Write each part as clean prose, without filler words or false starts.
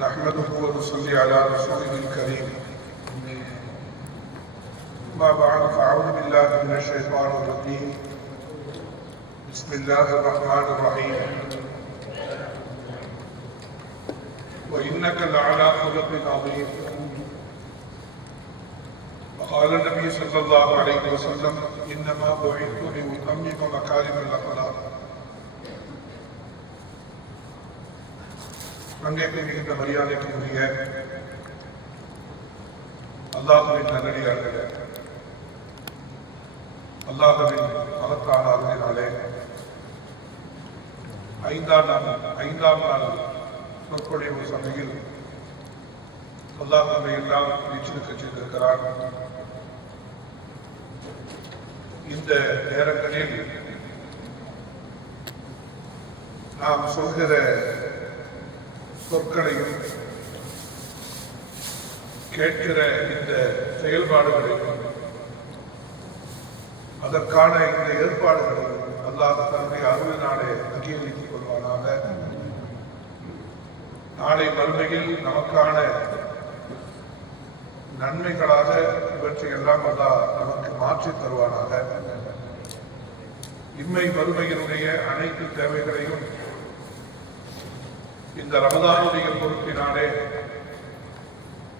نحمده ونصلي على رسوله الكريم. ما بعد فأعوذ بالله من الشيطان الرجيم. بسم الله الرحمن الرحيم. وإنك لعلى خلق عظيم. وقال النبي صلى الله عليه وسلم إنما بعثت لأتمم مكارم الأخلاق. அங்கேக்கு மிகுந்த மரியாதைக்குரிய அல்லாஹ்வின் நல்லடியார்களே, அல்லாஹ்வின் மகத்தான அருளினாலே ஐந்தாம் நாள் சொற்பொழிவு சபையில் அல்லாஹ் நம்மை எல்லாம் வீச்சிருக்க செய்திருக்கிறார். இந்த நேரங்களில் நாம் சொல்கிற சொற்களையும் கேட்கிற இந்த செயல்பாடுகளையும் அதற்கான இந்த ஏற்பாடுகளையும் அல்லாஹ் தன்னுடைய அருளினாலே அங்கீகரித்துக் கொள்வானாக. நாளை மறுமையில் நமக்கான நன்மைகளாக இவற்றையெல்லாம் அல்லாஹ் நமக்கு மாற்றி தருவானாக. இம்மை மறுமையினுடைய அனைத்து தேவைகளையும் இந்த ரமதானுடைய பொறுப்பினாலே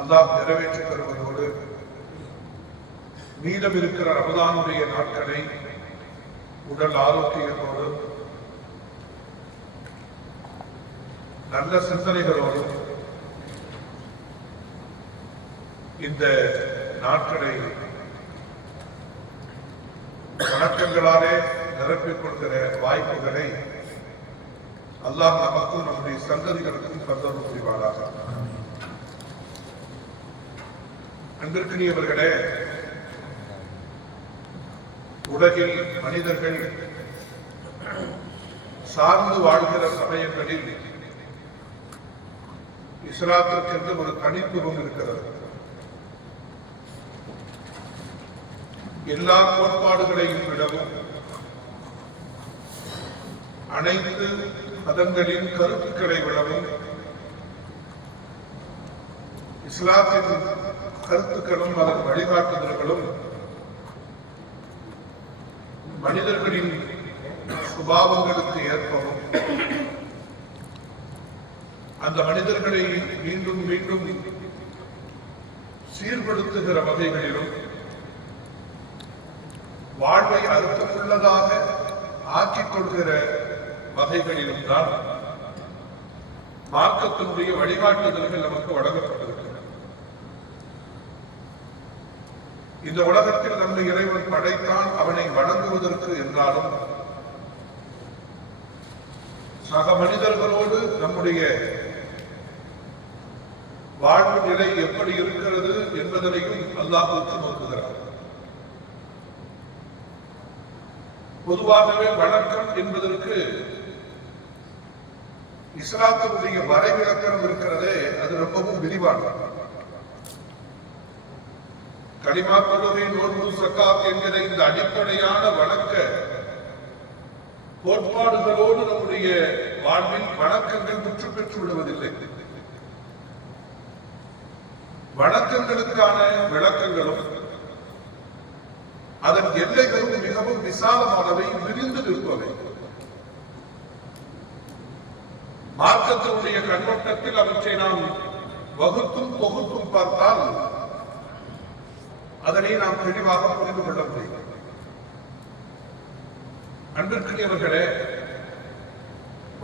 அல்லாஹ் நிறைவேற்றித் தருவதோடு மீதம் இருக்கிற ரமதானுடைய நாட்களை உடல் ஆரோக்கியத்தோடு நல்ல சிந்தனைகளோடு இந்த நாட்களை வணக்கங்களாலே நிரப்பிக் கொள்கிற வாய்ப்புகளை அல்லாஹ் நமக்கும் நம்முடைய சந்ததிகளுக்கும் தந்தருள் புரிவாராக. அன்பிற்கினியவர்களே, உலகில் மனிதர்கள் சார்ந்து வாழ்கிற சமயங்களில் இஸ்லாத்திற்கென்று ஒரு தனித்துவம் இருக்கிறது. எல்லா கோட்பாடுகளையும் விடவும் அனைத்து மதங்களின் கருத்துக்களை விடவும் இஸ்லாத்தின் கருத்துக்களும் அதன் வழிகாட்டுதல்களும் மனிதர்களின் சுபாவங்களுக்கு ஏற்பவும் அந்த மனிதர்களை மீண்டும் மீண்டும் சீர்படுத்துகிற வகைகளிலும் வாழ்வை அர்த்தமுள்ளதாக ஆக்கிக் கொள்கிற வகைகளிலும் தான் மார்க்கத்தினுடைய வழிகாட்டுதல்கள் நமக்கு வழங்கப்பட்டிருக்கின்றன. இந்த உலகத்தில் நம்மை இறைவன் படைத்தான் அவனை வணங்குவதற்கு என்றாலும் சக மனிதர்களோடு நம்முடைய வாழ்வு நிலை எப்படி இருக்கிறது என்பதனையும் அல்லாஹ் உற்று நோக்குகிறார். பொதுவாகவே வணக்கம் என்பதற்கு இஸ்லாத்தினுடைய வரைவிலக்கணம் இருக்கிறதே, அது ரொம்பவும் விரிவானது. கலிமா, தொழுகை, நோன்பு, ஸகாத் என்கிற இந்த அடிப்படையான வணக்க கோட்பாடுகளோடு நம்முடைய வாழ்வில் வணக்கங்கள் முற்று பெற்று விடுவதில்லை. வணக்கங்களுக்கான விளக்கங்களும் அதன் எல்லைகளும் மிகவும் விசாலமானவை, விரிந்து நிற்பவை. மார்க்கத்தினுடைய கண்ணோட்டத்தில் அவற்றை நாம் வகுத்தும் தொகுத்தும் பார்த்தால் அதனை நாம் தெளிவாக புரிந்து கொள்ள முடியும். அன்பிற்குரியவர்களே,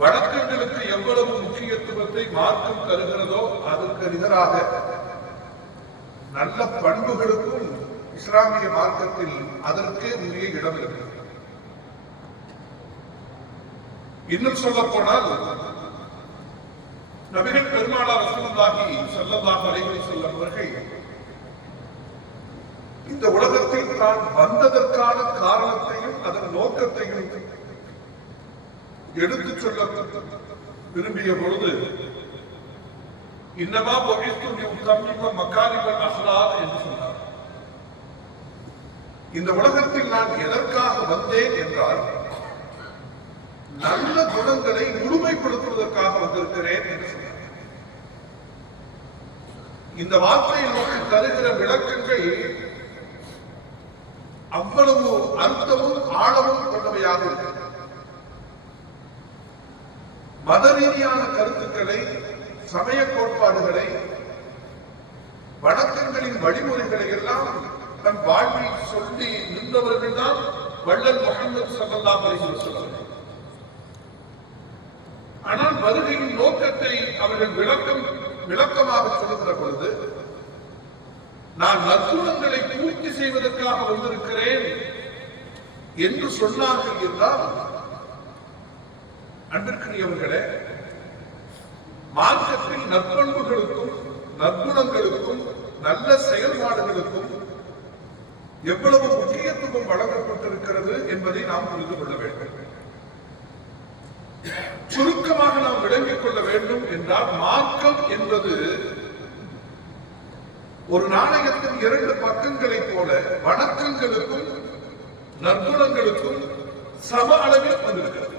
வணக்கங்களுக்கு எவ்வளவு முக்கியத்துவத்தை மார்க்கம் தருகிறதோ அதற்கு நிகராக நல்ல பண்புகளுக்கும் இஸ்லாமிய மார்க்கத்தில் அதற்கே உரிய இடம் இருக்கிறது. இன்னும் சொல்ல போனால் நபிகள் பெருமானார் ரசூலுல்லாஹி ஸல்லல்லாஹு அலைஹி வஸல்லம் அவர்கள் இந்த உலகத்தில் தான் வந்ததற்கான காரணத்தையும் அதன் நோக்கத்தையும் எடுத்துச் சொல்ல விரும்பிய பொழுது இன்னமா புஇஸ்து லியுத்தம்மிம மகாரிமல் அஹ்லாக் என்று சொன்னார். இந்த உலகத்தில் நான் எதற்காக வந்தேன் என்றால் நல்ல குணங்களை முழுமைப்படுத்துவதற்காக வந்திருக்கிறேன் என்று சொன்னார். இந்த வார்த்தையை நமக்கு தருகிற விளக்கங்கள் அவ்வளவு அர்த்தமும் ஆழமும் கொண்டவையாக இருக்கிறது. மத ரீதியான கருத்துக்களை, சமய கோட்பாடுகளை, வணக்கங்களின் வழிமுறைகளை எல்லாம் தன் வாழ்வில் சொல்லி நின்றவர்கள் தான் வள்ளல் முஹம்மது ஸல்லல்லாஹு அலைஹி வஸல்லம். ஆனால் வருகையின் நோக்கத்தை அவர்கள் விளக்கமாக சொல்லுகிற பொழுது, நான் நற்குணங்களை பூர்த்தி செய்வதற்காக வந்திருக்கிறேன் என்று சொன்னார்கள் என்றால், அன்பிற்குரியவர்களே, மார்க்கத்தில் நற்பண்புகளுக்கும் நற்குணங்களுக்கும் நல்ல செயல்பாடுகளுக்கும் எவ்வளவு முக்கியத்துவம் வழங்கப்பட்டிருக்கிறது என்பதை நாம் புரிந்து கொள்ள வேண்டும். சுருக்கமாக நாம் விளங்கிக் கொள்ள வேண்டும் என்றால், மார்க்கம் என்பது ஒரு நாணயத்தின் இரண்டு பக்கங்களைப் போல வணக்கங்களுக்கும் நற்குணங்களுக்கும் சம அளவில் வந்திருக்கிறது.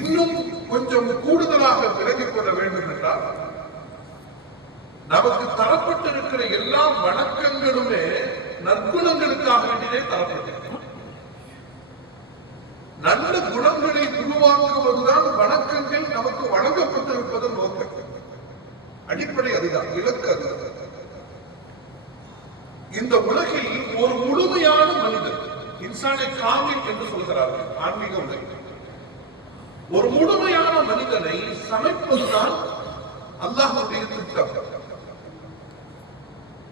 இன்னும் கொஞ்சம் கூடுதலாக விளங்கிக் கொள்ள வேண்டும் என்றால், நமக்கு தரப்பட்டிருக்கிற எல்லா வணக்கங்களுமே நற்குணங்களுக்காக வேண்டியே தரப்பட்டிருக்கிறது. நல்ல குணங்களை உருவாக்குவதுதான் வணக்கங்கள் நமக்கு வழங்கப்பட்டிருப்பதன் நோக்கம். அடிப்படை அதுதான், இலக்கு அதுதான். இந்த உலகில் ஒரு முழுமையான மனிதன், இன்சானை காமில் என்று சொல்கிறார்கள் ஆன்மீக உலகில், ஒரு முழுமையான மனிதனை சமைப்பதுதான் அல்லாஹ்வுடைய திட்டம்.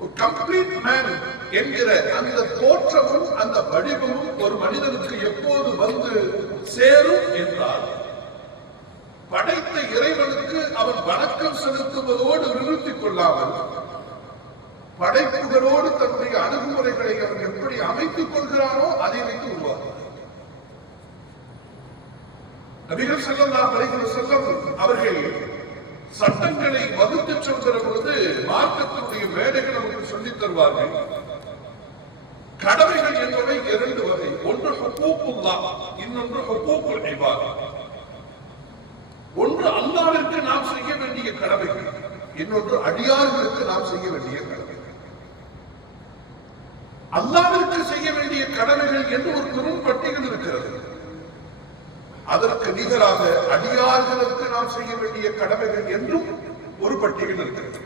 ஒரு கம்ப்ளீட் மேன் என்கிற அந்த தோற்றமும் அந்த வடிவமும் ஒரு மனிதனுக்கு எப்போது வந்து சேரும் என்றால், படைத்த இறைவனுக்கு அவன் வணக்கம் செலுத்துவதோடு நிறுத்திக் கொள்ளாமல், படைப்புகளோடு தன்னுடைய அணுகுமுறைகளை அவன் எப்படி அமைத்துக் கொள்கிறானோ அதை வைத்து உருவாகும். நபிகள் ஸல்லல்லாஹு அலைஹி வஸல்லம் அவர்கள் சட்டங்களை வகுத்து சொல்கிற பொழுது மார்க்கத்தினுடைய வேலைகள் நமக்கு சொல்லித் தருவார்கள். கடமைகள் என்பவை இரண்டு வகை. ஒன்று ஹுக்கூக்குல்லாஹ், இன்னொன்று ஹுக்கூக்குல் இபாத். ஒன்று அல்லாஹ்விற்கு நாம் செய்ய வேண்டிய கடமைகள், இன்னொன்று அடியார்களுக்கு நாம் செய்ய வேண்டிய கடமைகள். அல்லாஹ்விற்கு செய்ய வேண்டிய கடமைகள் என்று ஒரு பெரும் பட்டியல் இருக்கிறது. அதற்கு நிகராக அடியார்களுக்கு நாம் செய்ய வேண்டிய கடமைகள் என்றும் ஒரு பட்டியல் இருக்கிறது.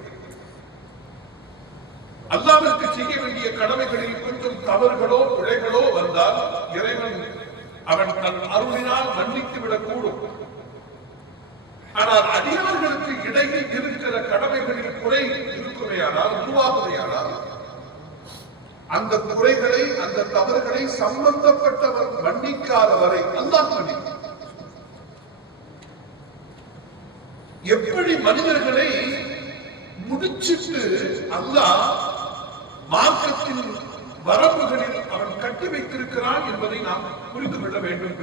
அல்லாஹ்விற்கு செய்ய வேண்டிய கடமைகளில் கொஞ்சம் தவறுகளோ பிழைகளோ வந்தால் இறைவன் அவன் தன் அருளினால் மன்னித்து விடக்கூடும். ஆனால் அடியார்களுக்கு இடையில் இருக்கிற கடமைகளில் குறை இருக்குமையானால், உருவாகுமையானால், அந்த குறைகளை, அந்த தவறுகளை சம்பந்தப்பட்டவர் மன்னிக்காத வரை அல்லாஹ் மன்னிக்கும். எப்படி மனிதர்களை முடிச்சிட்டு அல்லாஹ் மார்க்கத்தின் வரம்புகளில் அவன் கட்டி வைத்திருக்கிறான் என்பதை நாம் புரிந்து கொள்ள வேண்டும்.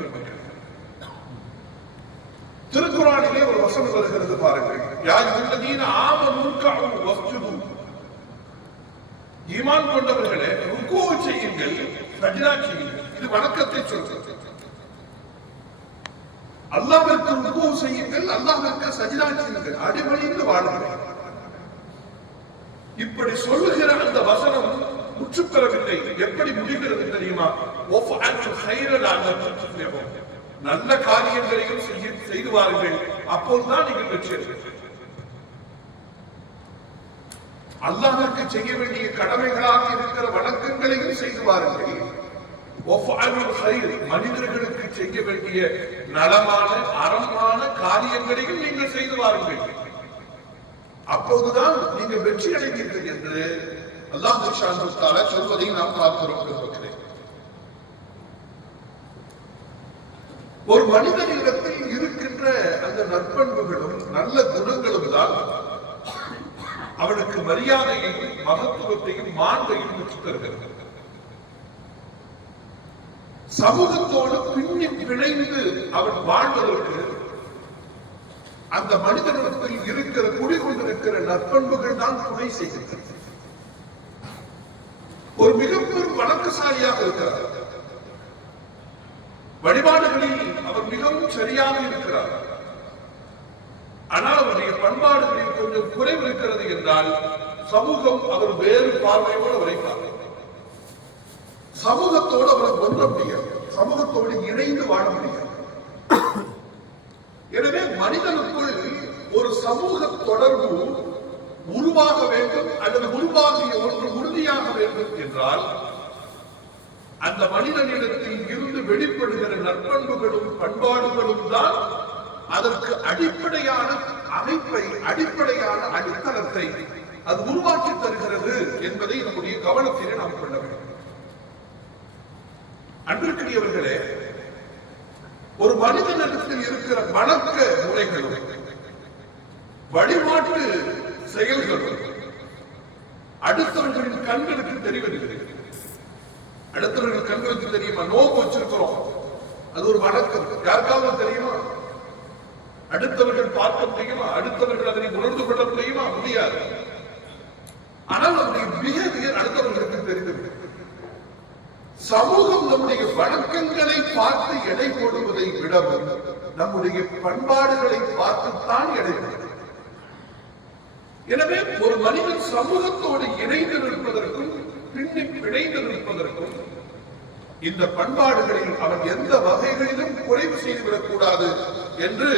திருக்குறானிலே ஒரு வசனம் வருகிறது பாருங்கள். யா அய்யுஹல்லதீன ஆமனூ கஉ வஸ்ஜுது, ஈமான் கொண்டவர்களே ருக்கூ செய்யுங்கள், சஜ்தா செய்யுங்கள். இது வணக்கத்தை சொல்கிறது. அல்லாஹ்விற்கு ருக்கூ செய்யுங்கள், அல்லாஹ்விற்கு சஜ்தா செய்யுங்கள், அடிபணிந்து வாழுங்கள். இப்படி சொல்லுகிற அந்த வசனம் முற்றுப்பெறவில்லை. எப்படி முடிகிறது தெரியுமா? வஃஅலு கைர லஅல்லகும் துஃப்லிஹூன், நல்ல காரியங்களையும் செய்து வாருங்கள், அப்போதுதான் நீங்கள் வெற்றி அடைவீர்கள். அல்லாஹ்விற்கு செய்ய வேண்டிய கடமைகளாக இருக்கிற வணக்கங்களையும் செய்து வாருங்கள். மனிதர்களுக்கு செய்ய வேண்டிய நலமான அறமான காரியங்களையும் நீங்கள் செய்து வாருங்கள், அப்போதுதான் நீங்கள் வெற்றி அடைவீர்கள் என்று அல்லாஹ் சுப்ஹானஹு வ தஆலா சொல்வதை நாம் பார்க்கிறோம். ஒரு மனிதனிடத்தில் இருக்கின்ற அந்த நற்பண்புகளும் நல்ல குணங்களும் தான் அவனுக்கு மரியாதையையும் மகத்துவத்தையும் மாண்பையும் பெற்றுத் தருகிறது. சமூகத்தோடு பின்னி பிணைந்து அவன் வாழ்வதற்கு அந்த மனிதனிடத்தில் இருக்கிற குடிகொண்டிருக்கிற நற்பண்புகள் தான் துணை செய்கிறது. ஒரு மிகப்பெரும் வணக்கசாலியாக இருக்கிறார், வழிபாடுகளில் அவர் மிகவும் சரியாக இருக்கிறார். ஆனால் அவருடைய பண்பாடுகளில் கொஞ்சம் குறைவு இருக்கிறது என்றால் சமூகம் அவர் வேறு பார்வையோடு அவரை பார்க்கும். சமூகத்தோடு அவர் ஒன்ற முடியாது, சமூகத்தோடு இணைந்து வாழ முடியாது. எனவே மனிதனுக்குள் ஒரு சமூக தொடர்பு உருவாக வேண்டும் அல்லது உருவாகிய ஒன்று உறுதியாக வேண்டும் என்றால் அந்த மனிதனிடத்தில் இருந்து வெளிப்படுகிற நற்பண்புகளும் பண்பாடுகளும் தான் அதற்கு அடிப்படையான அமைப்பை, அடிப்படையான அடித்தளத்தை அது உருவாக்கி தருகிறது என்பதை நம்முடைய கவனத்திலே நாம் கொள்ள வேண்டும். அன்பிற்குரியவர்களே, ஒரு மனிதனிடத்தில் இருக்கிற வணக்க முறைகளும் வழிபாட்டு செயல்களும் அடுத்தவர்களின் கண்களுக்கு தெரிவதில்லை. அடுத்தவர்கள் கண்களுக்கு தெரியுமா? நோக்கு வச்சிருக்கிறோம், அது ஒரு வணக்கம். யாருக்காவது தெரியுமா? அடுத்தவர்கள் பார்க்க முடியுமா? அடுத்தவர்கள் அதனை உணர்ந்து கொள்ள முடியுமா? முடியாது. ஆனால் நம்முடைய பிஹேவியர் அடுத்தவர்களுக்கு தெரிந்துவிடும். சமூகம் நம்முடைய வழக்கங்களை பார்த்து எடை போடுவதை விடவும் நம்முடைய பண்பாடுகளை பார்த்துத்தான் எடை போடும். எனவே ஒரு மனிதன் சமூகத்தோடு இணைந்து நிற்பதற்கும் பின்னி பிணைந்து நிற்பதற்கும் இந்த பண்பாடுகளில் அவன் எந்த வகைகளிலும் குறைவு செய்துவிடக் கூடாது என்று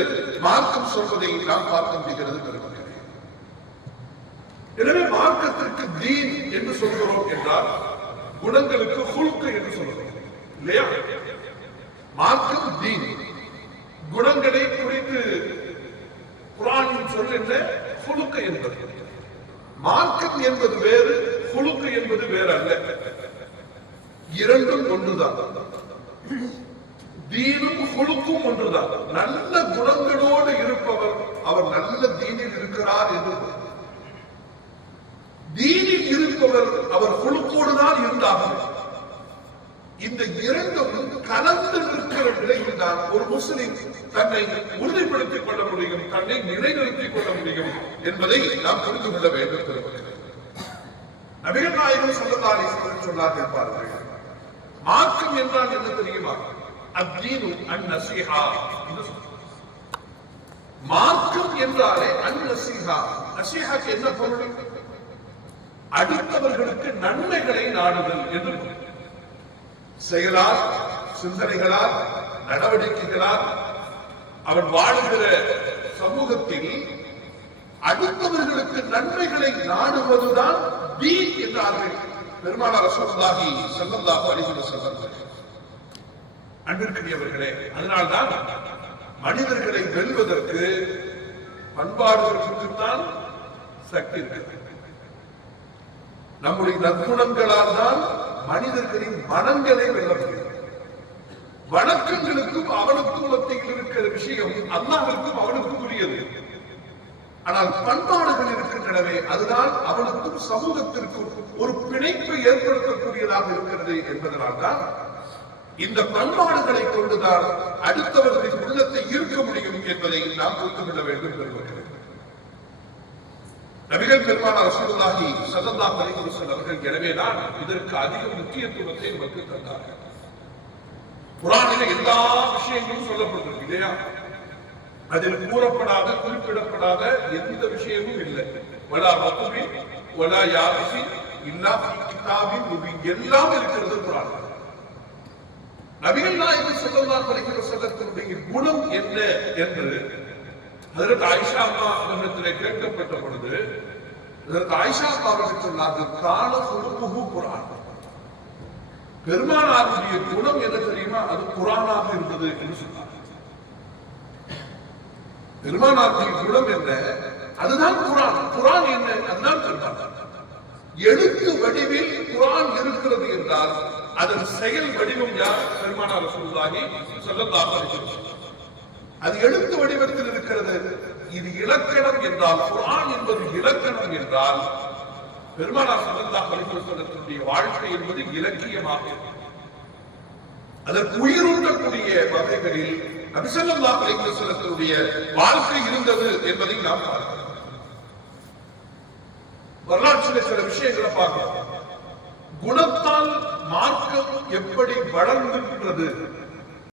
மார்க்கம் சொல்வதை நாம் பார்க்க முடிகிறது. எனவே மார்க்கத்திற்கு தீன் என்று சொல்கிறோம் என்றால் குணங்களுக்கு ஹுல்க் என்று சொல்கிறோம் இல்லையா? மார்க்கம் தீன், குணங்களை குறித்து குர்ஆனின் சொல் என்ன? ஹுலுக் என்பது. மார்க்கம் என்பது வேறு, ஹுலுக் என்பது வேறு அல்ல. இரண்டும் ஒன்றுதான். தீனும் ஹுலுக்கும் ஒன்றுதான். நல்ல குணங்களோடு இருப்பவர் அவர் நல்ல தீனில் இருக்கிறார் என்று, தீனில் இருப்பவர் அவர் ஹுலுக்கோடு தான் இருந்தார்கள். இந்த இரண்டும் கலந்து நிற்கிற நிலையில் தான் ஒரு முஸ்லிம் தன்னை உறுதிப்படுத்திக் கொள்ள முடியும், தன்னை நிலைநிறுத்திக் கொள்ள முடியும் என்பதை நாம் புரிந்து கொள்ள வேண்டும். நபிகள் நாயகம் ஸல்லல்லாஹு அலைஹி வஸல்லம் சொன்னார்கள் பாருங்கள், மார்க்கம் என்றால் என்ன தெரியுமா? அத்தீனு அன்-நஸீஹா. மார்க்கம் என்றாலே அன்-நஸீஹா. நஸீஹாக்கு என்ன பொருள்? அடுத்தவர்களுக்கு நன்மைகளை நாடுதல் என்று. செயலால், சிந்தனைகளால், நடவடிக்கைகளால் அவன் வாழுகிற சமூகத்தில் அடுத்தவர்களுக்கு நன்மைகளை நாடுவதுதான் தீன் என்றார்கள் பெருமானார் ரசூலுல்லாஹி ஸல்லல்லாஹு அலைஹி வஸல்லம். அன்பிற்குரியவர்களே, அதனால்தான் மனிதர்களை வெல்வதற்கு பண்பாடுகளுக்குத்தான் சக்தி இருக்கிறது. நம்முடைய நற்குணங்களால் தான் மனிதர்களின் மனங்களை வெல்ல முடியும். வணக்கங்களுக்கும் அவனுக்கும் மத்தியில் இருக்கிற விஷயம் அல்லாஹ்விற்கும் அவனுக்கும் உரியது. ஆனால் பண்பாடுகள் இருக்கின்றனவே, அதுதான் அவனுக்கும் சமூகத்திற்கும் ஒரு பிணைப்பை ஏற்படுத்தக்கூடியதாக இருக்கிறது என்பதனால் தான் இந்த பண்பாடுகளை கொண்டுதான் அடுத்தவர்களின் உள்ளத்தை ஈர்க்க முடியும் என்பதை நாம் புரிந்து கொள்ள வேண்டும் என்பது. நபிகள் பெருமானார் ரசூலுல்லாஹி ஸல்லல்லாஹு அலைஹி வஸல்லம் அவர்கள் எனவேதான் இதற்கு அதிக முக்கியத்துவத்தை நமக்கு தந்தார்கள். குர்ஆனிலே எல்லா விஷயங்களும் சொல்லப்பட்டிருக்கு இல்லையா? அதில் கூறப்படாத, குறிப்பிடப்படாத எந்த விஷயமும் இல்லை. வலா மக்துபின் வலா யாபிசின் இல்லா ஃபீ கிதாபின் முபீன், எல்லாம் இருக்கிறது குர்ஆனில். நபிகள் நாயகம் ஸல்லல்லாஹு அலைஹி வஸல்லத்தினுடைய குணம் என்ன என்று ஹஜ்ரத் ஆயிஷா அம்மா அவர்களிடத்திலே கேட்கப்பட்ட பொழுது ஹஜ்ரத் ஆயிஷா அம்மா அவர்கள் சொன்னார்கள், கான குலுகுஹு குர்ஆன். பெருமானாருடைய குணம் என்ன தெரியுமா? அது குர்ஆனாக இருந்தது என்று சொன்னார். பெருமானாருடைய குணம் என்ன? அதுதான் குர்ஆன். குர்ஆன் என்ன? அதுதான் பெருமானார். எழுத்து வடிவில் குர்ஆன் இருக்கிறது என்றால் அதன் செயல் வடிவம் யார்? பெருமானார் ரசூலுல்லாஹி ஸல்லல்லாஹு அலைஹி வஸல்லம். அது எழுத்து வடிவத்தில் இருக்கிறது. இது இலக்கணம் என்றால், குர்ஆன் என்பது இலக்கணம் என்றால், பெருமானார் ஸல்லல்லாஹு அலைஹி வஸல்லத்தினுடைய வாழ்க்கை என்பது இலக்கியமாக அதற்கு உயிரூட்டக்கூடிய வகைகளில் நபி ஸல்லல்லாஹு அலைஹி வஸல்லத்தினுடைய வாழ்க்கை இருந்தது என்பதை நாம் பார்க்கிறோம். வரலாற்றில் சில விஷயங்களை பார்க்கிறோம். குணத்தால் மார்க்கம் எப்படி வளர்ந்திருக்கிறது